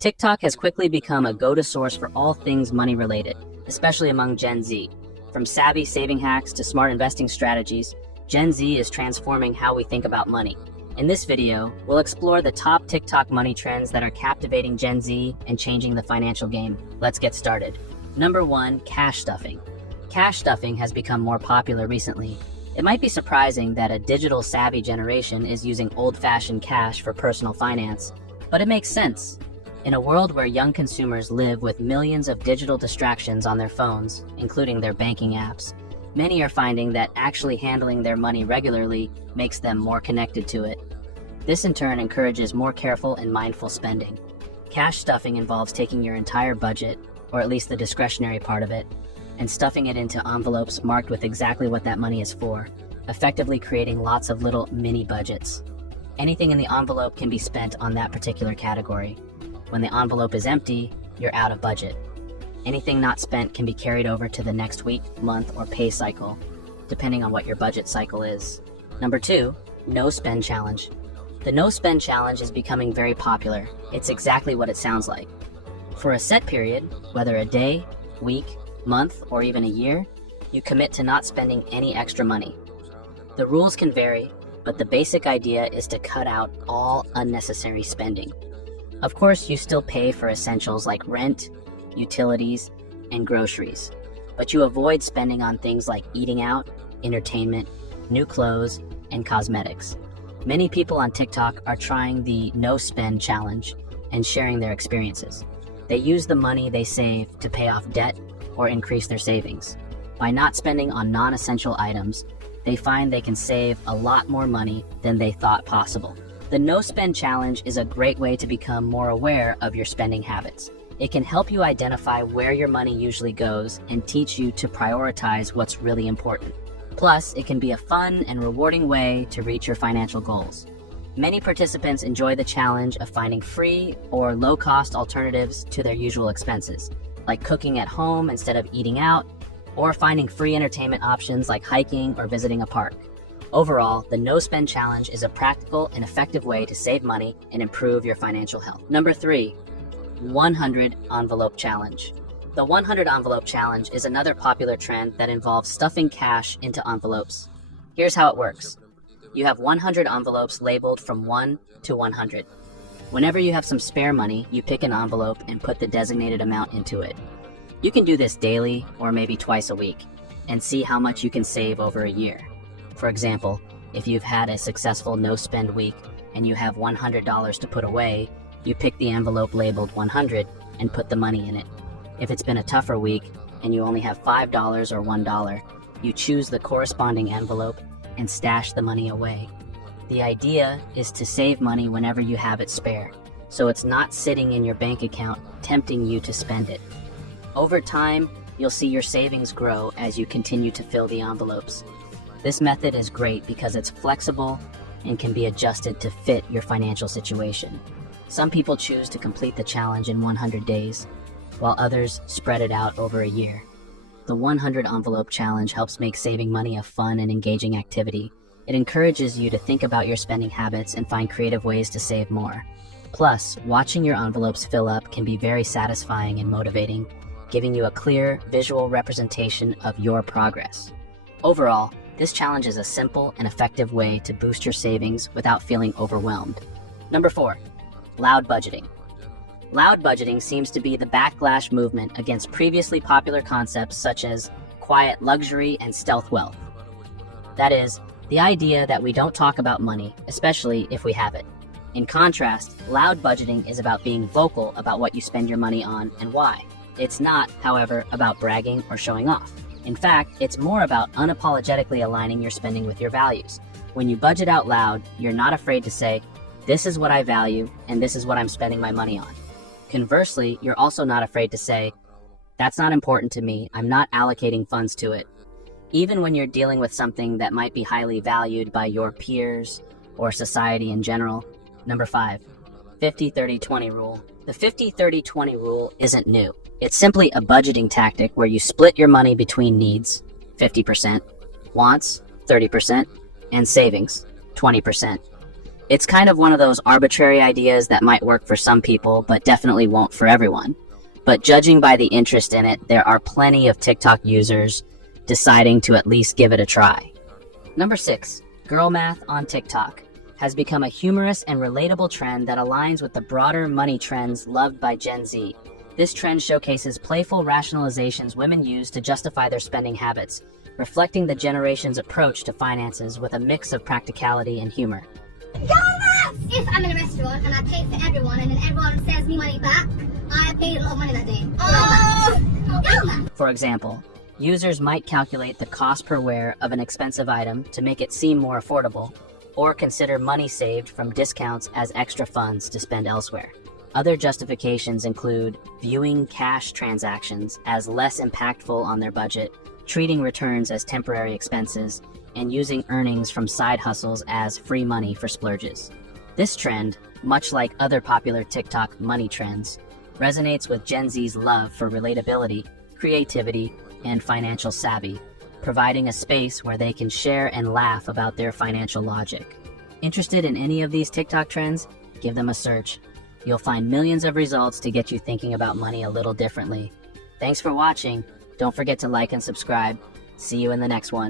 TikTok has quickly become a go-to source for all things money-related, especially among Gen Z. From savvy saving hacks to smart investing strategies, Gen Z is transforming how we think about money. In this video, we'll explore the top TikTok money trends that are captivating Gen Z and changing the financial game. Let's get started. Number 1, cash stuffing. Cash stuffing has become more popular recently. It might be surprising that a digital savvy generation is using old-fashioned cash for personal finance, but it makes sense. In a world where young consumers live with millions of digital distractions on their phones, including their banking apps, many are finding that actually handling their money regularly makes them more connected to it. This in turn encourages more careful and mindful spending. Cash stuffing involves taking your entire budget, or at least the discretionary part of it, and stuffing it into envelopes marked with exactly what that money is for, effectively creating lots of little mini budgets. Anything in the envelope can be spent on that particular category. When the envelope is empty, you're out of budget. Anything not spent can be carried over to the next week, month, or pay cycle, depending on what your budget cycle is. Number 2, no spend challenge. The no spend challenge is becoming very popular. It's exactly what it sounds like. For a set period, whether a day, week, month, or even a year, you commit to not spending any extra money. The rules can vary, but the basic idea is to cut out all unnecessary spending. Of course, you still pay for essentials like rent, utilities, and groceries, but you avoid spending on things like eating out, entertainment, new clothes, and cosmetics. Many people on TikTok are trying the no spend challenge and sharing their experiences. They use the money they save to pay off debt or increase their savings. By not spending on non-essential items, they find they can save a lot more money than they thought possible. The No Spend Challenge is a great way to become more aware of your spending habits. It can help you identify where your money usually goes and teach you to prioritize what's really important. Plus, it can be a fun and rewarding way to reach your financial goals. Many participants enjoy the challenge of finding free or low-cost alternatives to their usual expenses, like cooking at home instead of eating out, or finding free entertainment options like hiking or visiting a park. Overall, the No Spend Challenge is a practical and effective way to save money and improve your financial health. Number 3, 100 Envelope Challenge. The 100 Envelope Challenge is another popular trend that involves stuffing cash into envelopes. Here's how it works. You have 100 envelopes labeled from 1 to 100. Whenever you have some spare money, you pick an envelope and put the designated amount into it. You can do this daily or maybe twice a week and see how much you can save over a year. For example, if you've had a successful no-spend week and you have $100 to put away, you pick the envelope labeled 100 and put the money in it. If it's been a tougher week and you only have $5 or $1, you choose the corresponding envelope and stash the money away. The idea is to save money whenever you have it spare, so it's not sitting in your bank account tempting you to spend it. Over time, you'll see your savings grow as you continue to fill the envelopes. This method is great because it's flexible and can be adjusted to fit your financial situation. Some people choose to complete the challenge in 100 days, while others spread it out over a year. The 100 Envelope Challenge helps make saving money a fun and engaging activity. It encourages you to think about your spending habits and find creative ways to save more. Plus, watching your envelopes fill up can be very satisfying and motivating, giving you a clear visual representation of your progress. Overall, this challenge is a simple and effective way to boost your savings without feeling overwhelmed. Number 4, loud budgeting. Loud budgeting seems to be the backlash movement against previously popular concepts such as quiet luxury and stealth wealth. That is, the idea that we don't talk about money, especially if we have it. In contrast, loud budgeting is about being vocal about what you spend your money on and why. It's not, however, about bragging or showing off. In fact, it's more about unapologetically aligning your spending with your values. When you budget out loud, you're not afraid to say, "This is what I value, and this is what I'm spending my money on." Conversely, you're also not afraid to say, "That's not important to me, I'm not allocating funds to it." Even when you're dealing with something that might be highly valued by your peers or society in general. Number 5, 50-30-20 rule. The 50-30-20 rule isn't new. It's simply a budgeting tactic where you split your money between needs, 50%, wants, 30%, and savings, 20%. It's kind of one of those arbitrary ideas that might work for some people, but definitely won't for everyone. But judging by the interest in it, there are plenty of TikTok users deciding to at least give it a try. Number 6, girl math on TikTok has become a humorous and relatable trend that aligns with the broader money trends loved by Gen Z. This trend showcases playful rationalizations women use to justify their spending habits, reflecting the generation's approach to finances with a mix of practicality and humor. If I'm in a restaurant and I pay for everyone and then everyone sends me money back, I paid a lot of money that day. For example, users might calculate the cost per wear of an expensive item to make it seem more affordable, or consider money saved from discounts as extra funds to spend elsewhere. Other justifications include viewing cash transactions as less impactful on their budget, treating returns as temporary expenses, and using earnings from side hustles as free money for splurges. This trend, much like other popular TikTok money trends, resonates with Gen Z's love for relatability, creativity, and financial savvy, providing a space where they can share and laugh about their financial logic. Interested in any of these TikTok trends? Give them a search. You'll find millions of results to get you thinking about money a little differently. Thanks for watching. Don't forget to like and subscribe. See you in the next one.